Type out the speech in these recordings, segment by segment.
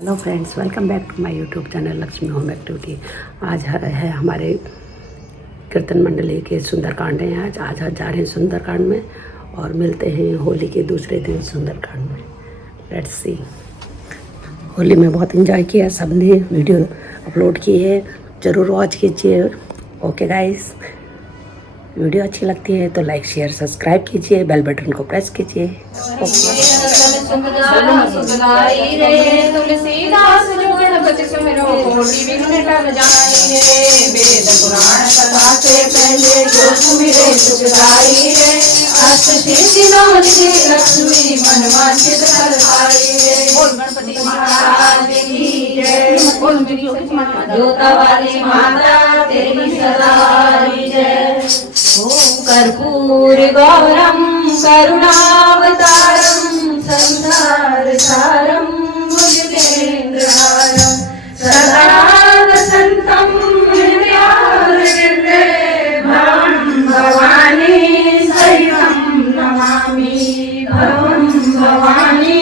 Hello friends, welcome back to my YouTube channel Lakshmi home activity. आज है हमारे कीर्तन मंडली के सुंदरकांड हैं। आज जा रहे हैं सुंदरकांड में और मिलते हैं होली के दूसरे दिन सुंदरकांड में। Let's see. होली में बहुत एंजॉय किया, सबने वीडियो अपलोड की है, ज़रूर वॉच कीजिए। ओके गाइस, वीडियो अच्छी लगती है तो लाइक शेयर सब्सक्राइब कीजिए, बेल बटन को प्रेस कीजिए। तुलसीदास जो गणपति सुमिरो कोटि विघ्न टल जाई रे। वेद पुराण कथा से पहले जो सुमिरे सुखदाई रे। अष्ट सिद्धि नौ निधि लक्ष्मी मन वांछित फल पाई रे। बोल गणपति महाराज की जय। बोल जोता वाली माता तेरी सदा जय। ओम कर्पूर गौरम करुणावतारम संसार सारम भुजगेन्द्रहारम सदा वसंतम हृदयारविंदे भवं भवानी सहितं नमामि। भवं भवानी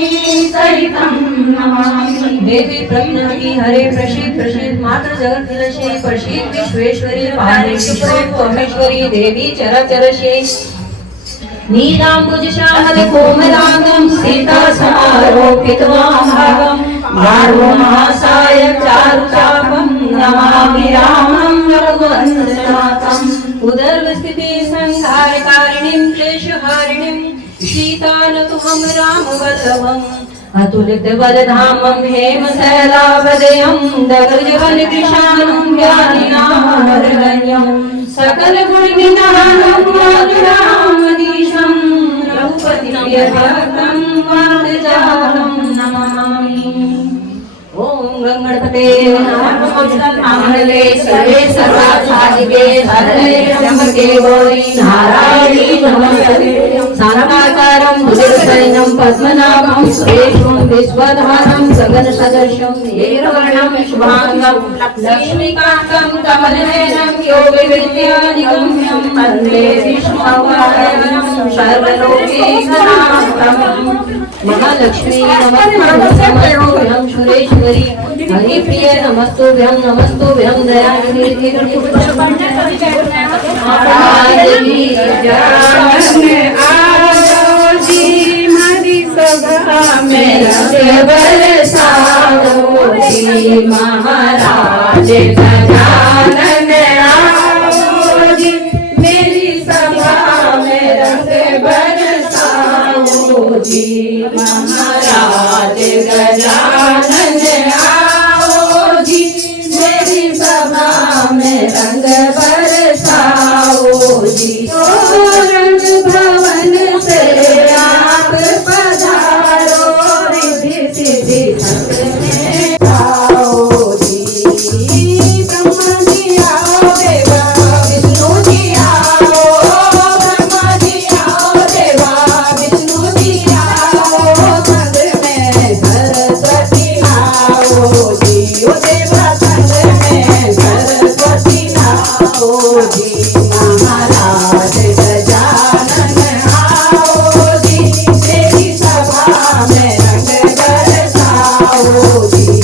सहितं नमामि। देवी प्रज्ञानी हरे प्रसीद माता जगत्तलशे प्रसीद विश्वेश्वरी पारे विश्वेश्वरेश्वरी देवी चराचरशे नीलाम्बुजश्यामल कोमलांगं सीता समारोपितवाहं मार्गमहासाय चारुचापं नमामि रामं रघुवंशनाथम्। उदरवस्थिते संहारकारिणीं क्लेशहारिणीं सीतानतुहं रामवल्लभम्। अतुलित बलधामं हेमशैलावदेयं दगजवनकृशानं ज्ञानिनामरण्यं सकल गुणनिधानं रामदीशं रघुपतिप्रियभक्तं वादजातं नमामि। ओम गणपते नमः। मंगले सर्वे सर्वासाधिके शरणे त्र्यंबके गौरी नारायणी नमोस्तुते। सानकाकारं भुजगशयनं पद्मनाभं सुरेशं विश्वधारं गगनसदृशं नीलवर्णं शुभांगं लक्ष्मीकान्तं कमलनयनं योगिविद्यादिगम्यं वन्दे विष्णुवाहनं सर्वलोकैकनाथं। महालक्ष्मी नमस्तुभ्यं सुरेश्वरी हरिप्रिय नमस्तुभ्यं दयानिधि महाराज गजानन आओ जी मेरी सभा में रंग बरसाओ जी। महाराज गजानन आओ जी मेरी सभा में रंग बरसाओ जी। ओ रंग भवन से आप पधारो रिद्धि सिद्धि संग आओ जी। ब्रह्मा जी आओ देवा विष्णु जी आओ। ब्रह्मा जी आओ देवा विष्णु जी आओ। संग में सरस्वती आओ जी। ओ देवा संग में सरस्वती आओ जी। महाराज गजानन आओ जी मेरी सभा में रंग बरसाओ जी।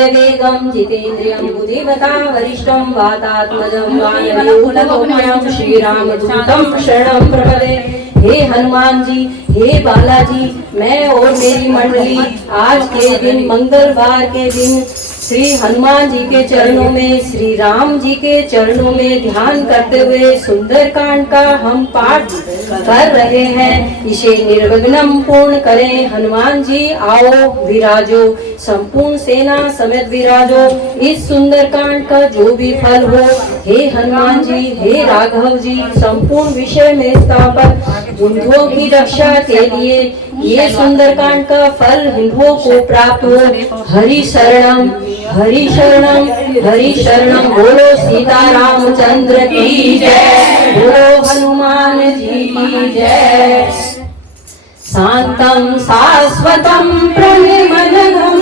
यज्ञवेगं जितेन्द्रियं बुद्धिमतां वरिष्ठं वातात्मजं वानरयूथगोप्यं श्रीरामदूतं शरणं प्रपदे। हे हनुमान जी, हे बालाजी, मैं और मेरी मंडली आज के दिन मंगलवार के दिन श्री हनुमान जी के चरणों में, श्री राम जी के चरणों में ध्यान करते हुए सुंदरकांड का हम पाठ कर रहे हैं। इसे निर्विघ्नं पूर्ण करें। हनुमान जी आओ विराजो, संपूर्ण सेना समेत विराजो। इस सुंदरकांड का जो भी फल हो, हे हनुमान जी, हे राघव जी, संपूर्ण विषय में स्थापक हिंदुओं की रक्षा के लिए ये सुंदरकांड का फल हिंदुओं को प्राप्त हो। हरि शरणम, हरि शरणम, हरि शरणम। बोलो सीता रामचंद्र की जय, बोलो हनुमान जी की जय। शांतं शाश्वतं प्रणिर्मलनं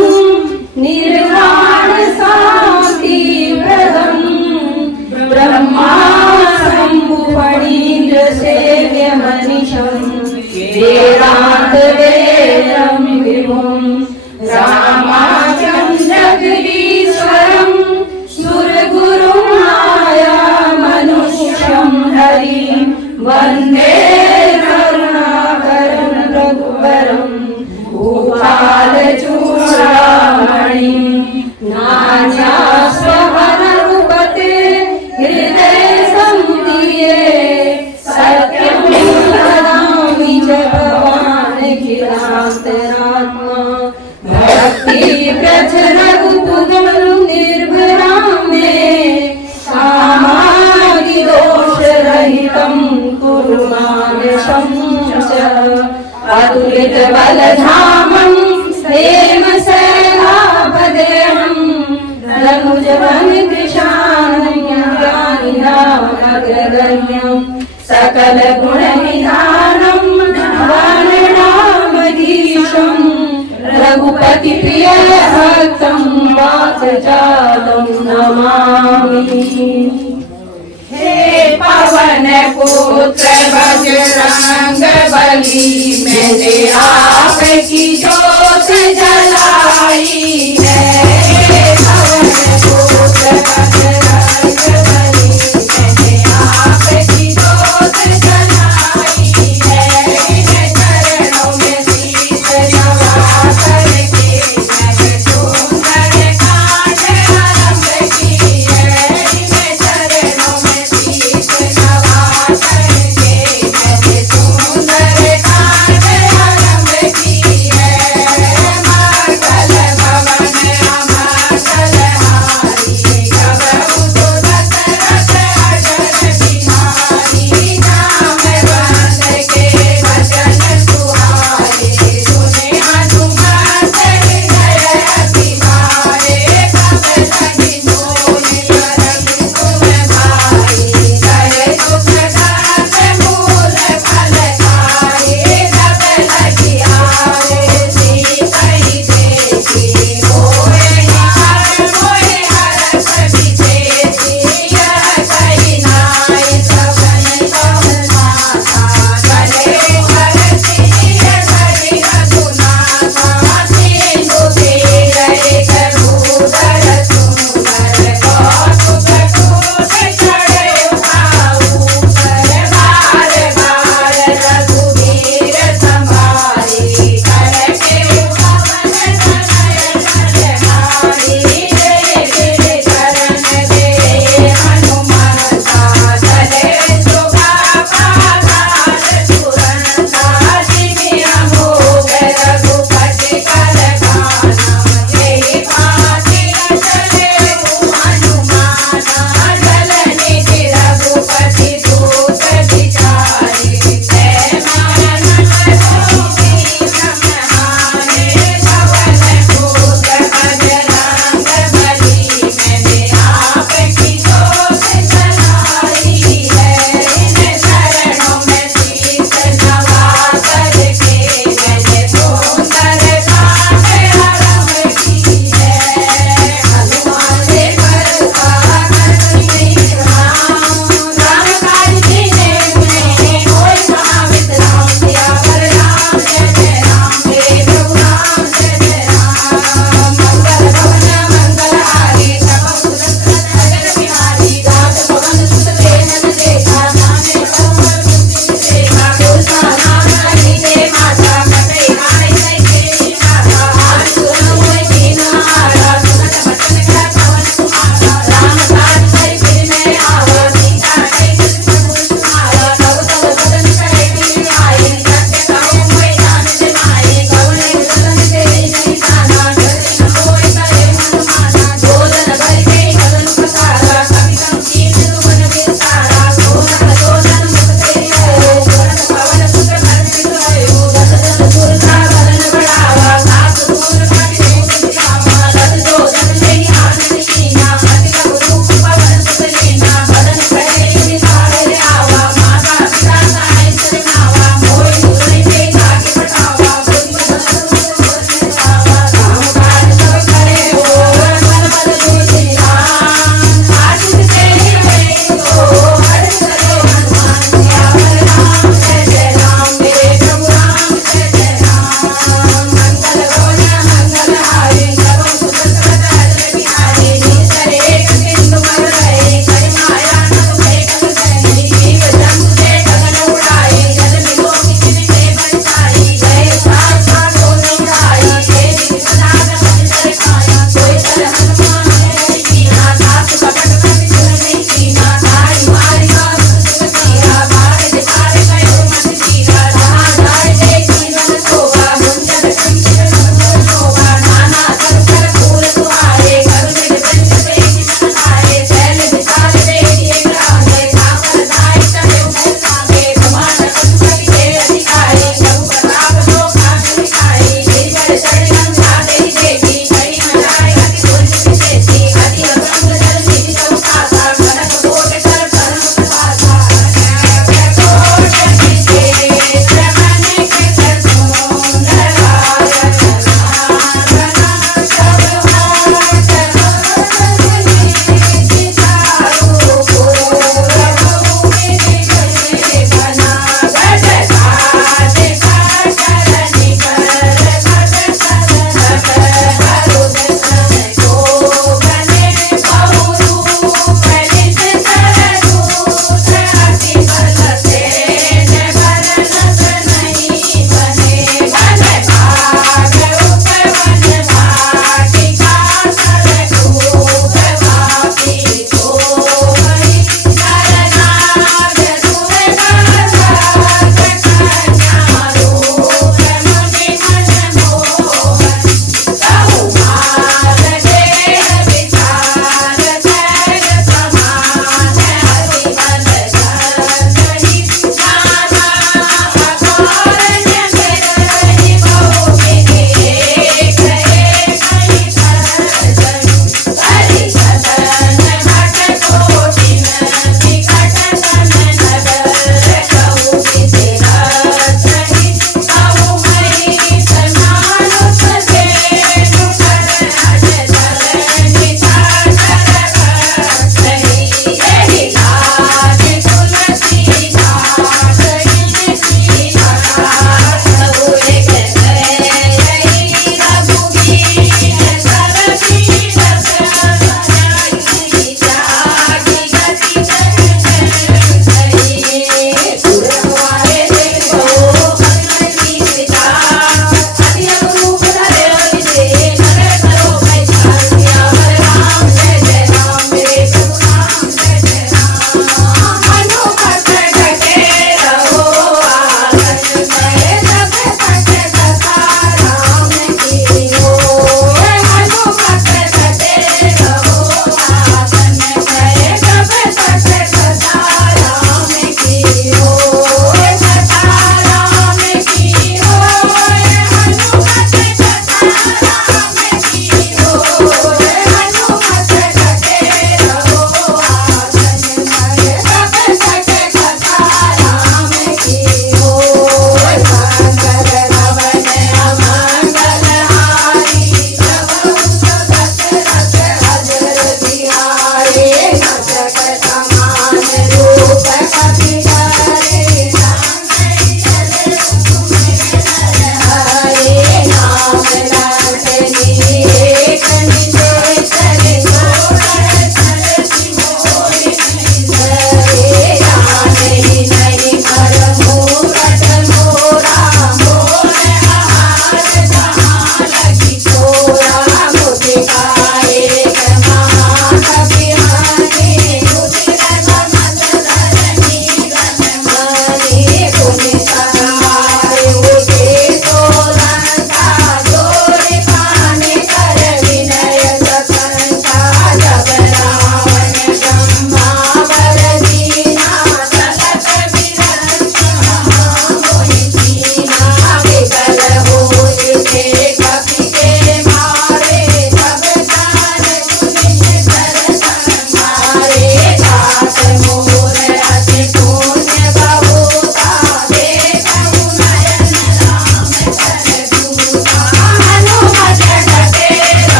निर्वाण शांति प्रदं ब्रह्मा शंभु फणीन्द्र सेव्य मनीषं वेदांत वेदं विभुं रामाख्यं जगदीश्वरं सुरगुरुं माया मनुष्यं हरिं वन्दे करुणाकरं रघुवरं भूपालचूडामणिं नान्यास्वहररूपते हृदये संधिये सत्यं वदामि च भवान् खिलान्तरात्मा भक्ति प्रचरगुपुगं निर्भरां मे सामादि दोषरहितं कुरु मानसं च अतुलित बलधामं हेम शैलापदेहं रनुजवनित शानं ज्ञानिनामग्रगण्यं सकल गुण निधानं वानरामधीशं रघुपति प्रिय भक्तं वातजातं नमामि। हे पवन पुत्र बजरंग बली, मैंने आपकी जोत जलाई है। हे पवन पुत्र बजरंग बली, मैंने आपकी जोत जलाई है। मैं चरणों में शीश नवा करके मैं सुंदर कांड आरंभ की है। मैं चरणों में शीश नवा करके मैं सुंदर कांड आरंभ की है। मंगल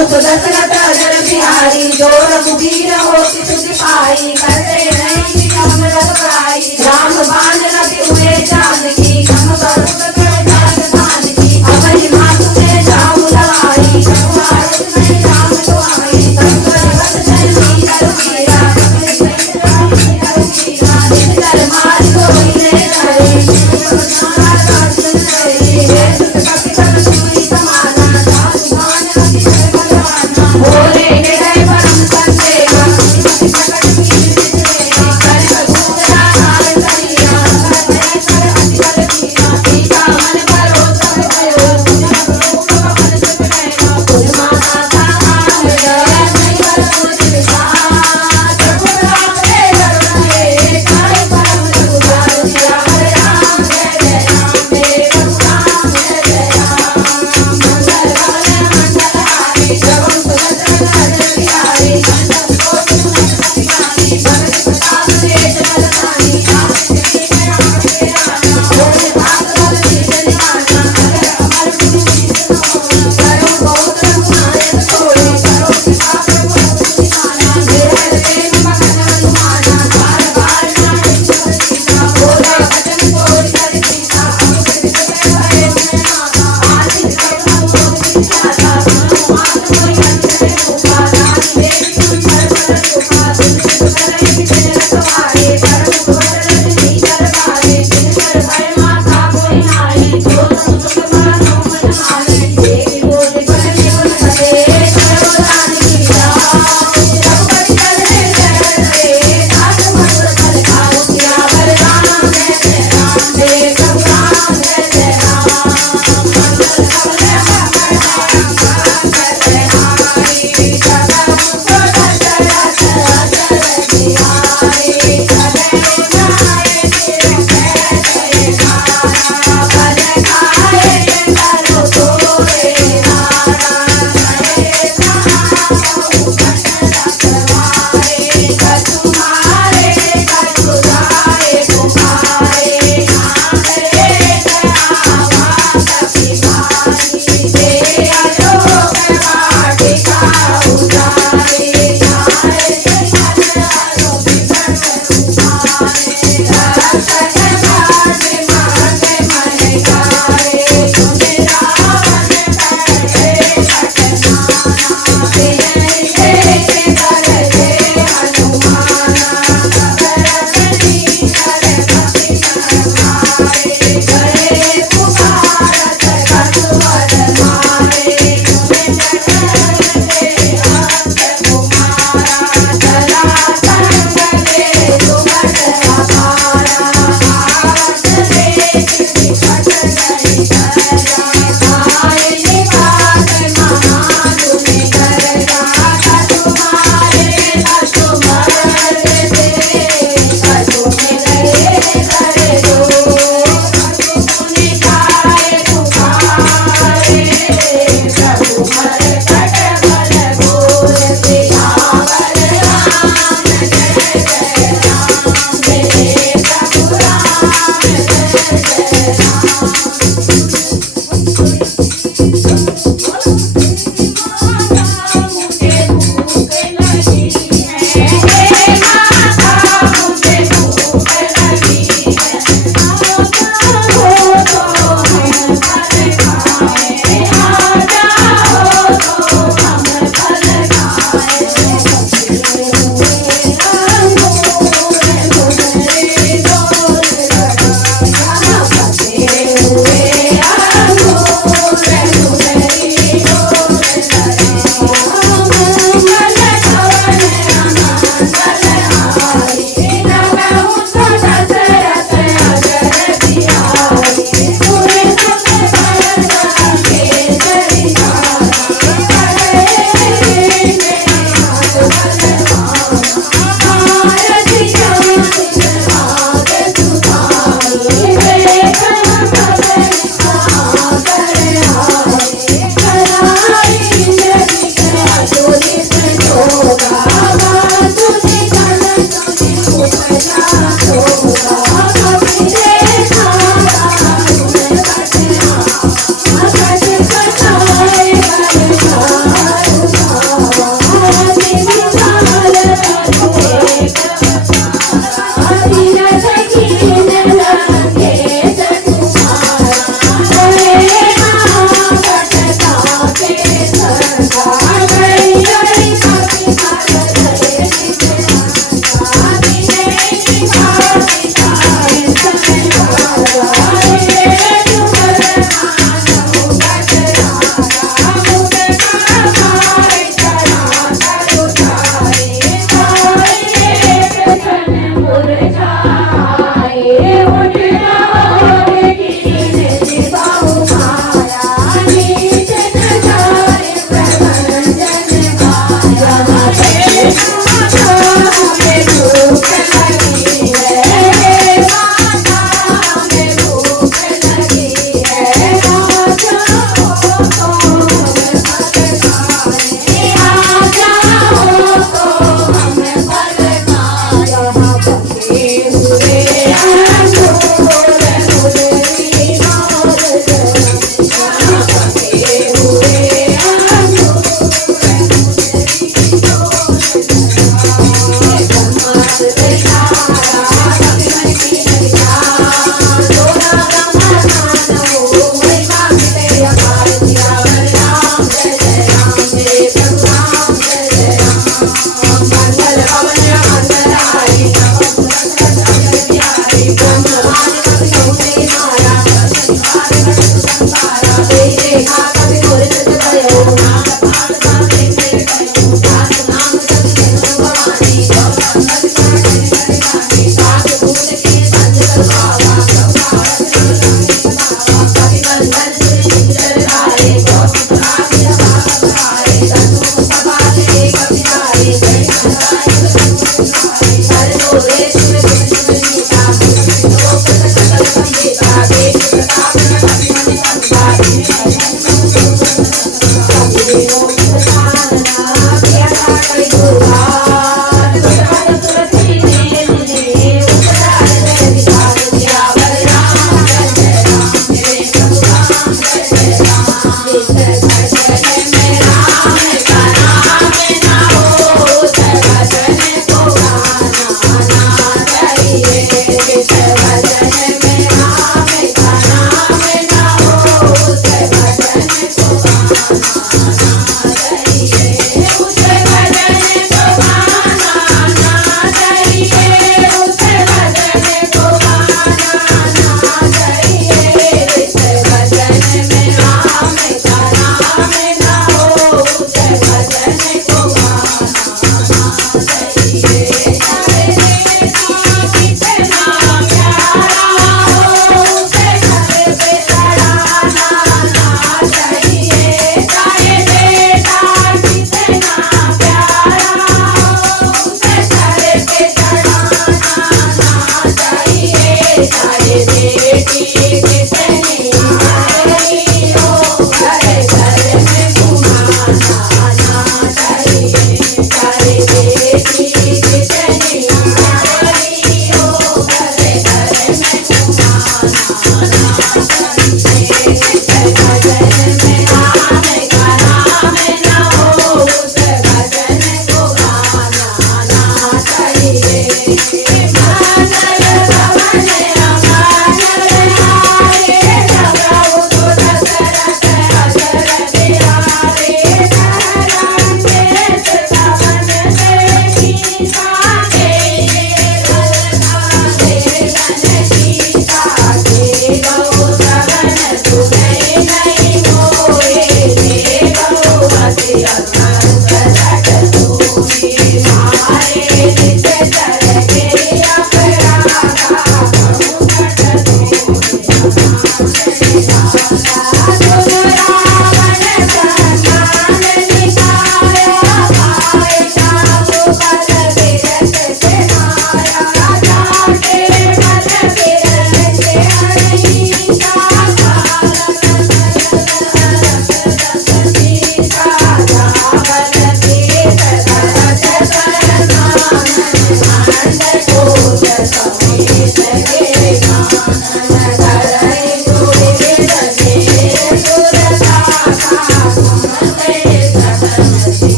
तो दशरथ अजर बिहारी जो रघुवीर होति तुझ पाई करते नहीं हम रघुराई राम बाण रति उड़े जानकी हम स्वरूप कर जान की अपनी मात में जाऊं लाई रघुराई में राम दुआई संकर हत जय रघुवीरा नितर मार को मिले करे बोले हृदय परम संदेहा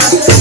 Thank you.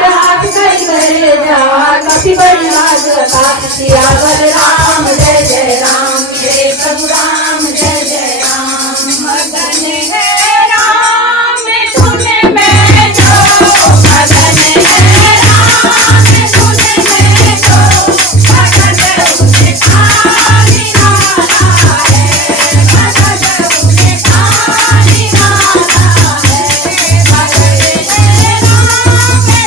हाथ कई करे जा काफी बड़ी लाज लगा सिया बलराम जय जय राम हे प्रभु राम जय जय राम मगन है राम धुन में जो मगन है राम धुन में जो भगत उसे खाली नाला है भगत उसे खाली नाला है भगत है राम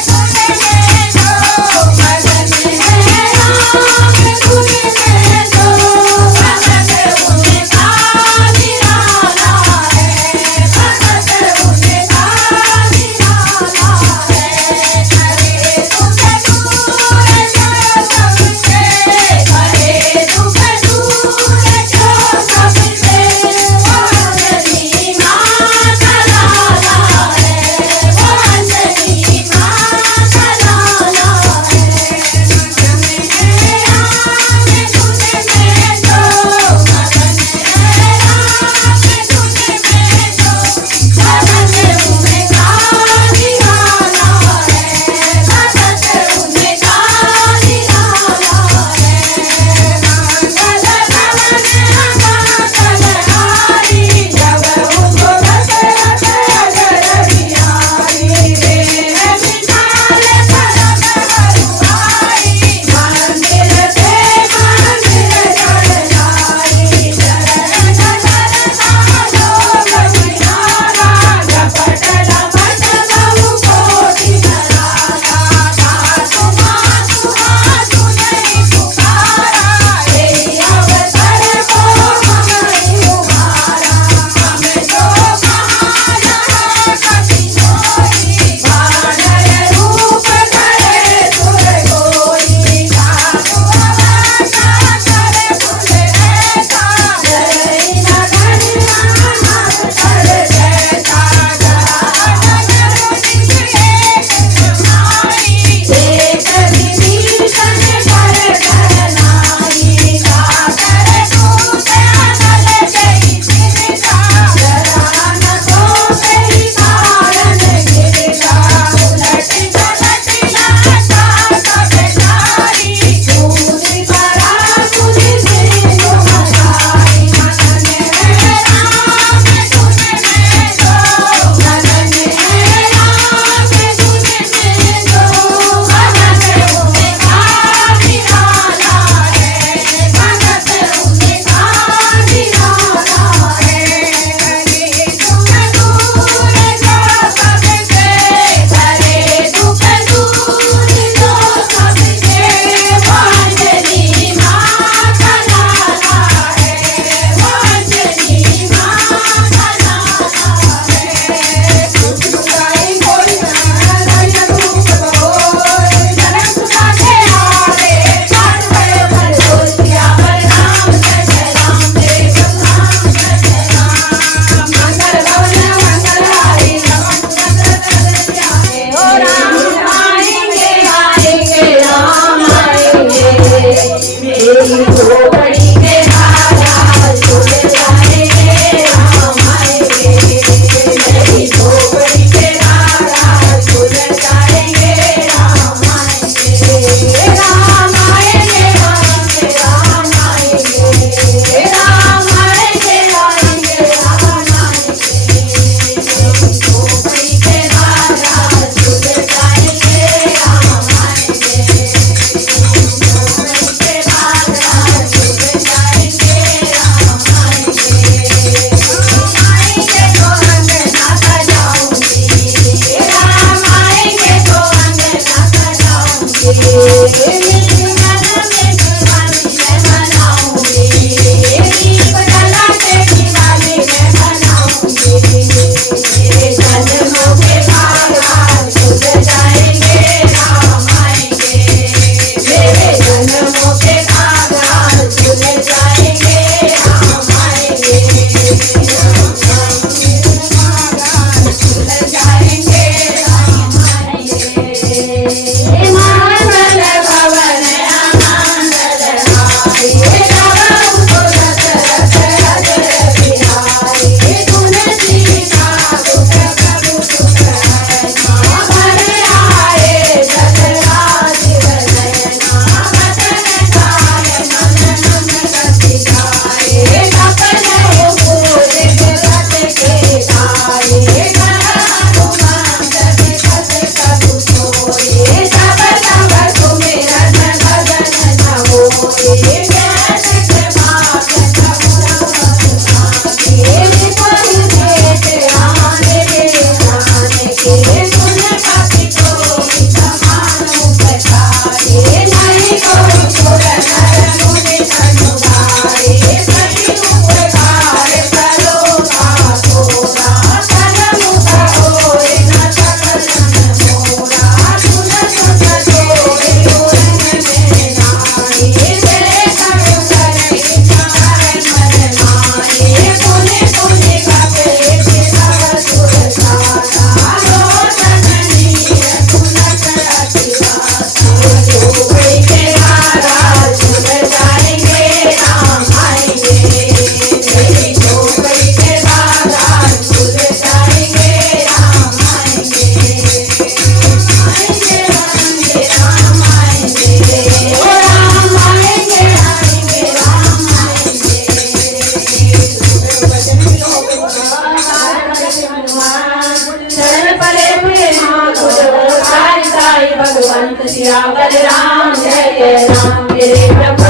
धुन में जो भगत है राम धुन में जो भगत उसे खाली नाला है भगत उसे खाली नाला है करे दुख दूर जो सबसे करे दुख दूर जो सबसे वो अंजनी माता लाला है वो अंजनी माता लाला है मगन है राम धुन में जो मगन है राम धुन में जो भगत उसे खाली नाला है भगत उसे खाली नाला है मंगल भवन मंगलहारी जब उनको दशरथ अगर बिहारी रे विठाल परम करुणाई मंदिर से मंदिर चढ़ाई चरण चरना लोक विधाता झपट लपट बहु कोटि धराता सासु मासु आसु नहीं पुकारा यही अवसर को हमें उभारा हमें जो कहाना कति जोरी वानर रूप करे सुर गोरी साधु अवस्था करे फुल ऐसा जय न घड़िया कर जैसा गहन करुणि एक मारी एक विभीषण पर करनाई सागर दूत अनल जय तिनका डरान को सही कारण गिरता उलट पलट लटा सब ठारी सूरी परा सुधि सिंधु मचाई मगन है राम धुन में जो मगन है राम धुन में जो भगत उसे खाली नाला है भगत उसे खाली नाला है करे दुख दूर जो सबसे करे दुख दूर जो सबसे वो अंजनी माता लाला है वो अंजनी माता लाला है सुख दुखाई कोई न रूप बहोर जन्म सुखा के आगे पांडवे पर बोलिया बलराम जय जय राम जय प्रभु राम जय जय राम मंगल भवन मंगलहारी राम दशरथ जाए हो राम आएंगे आएंगे राम आएंगे मेरी झोपड़ी के राजा झूले जाएंगे राम आएंगे मेरी झोपड़ी के राजा झूले जाएंगे राम आएंगे राम आएंगे आएंगे राम आएंगे राम आएंगे आएंगे राम आएंगे मेरी झोपड़ी के राजा झूले जाएंगे राम आएंगे झोपड़ी के राजा सियावर राम जय जय राम। मेरे प्रभु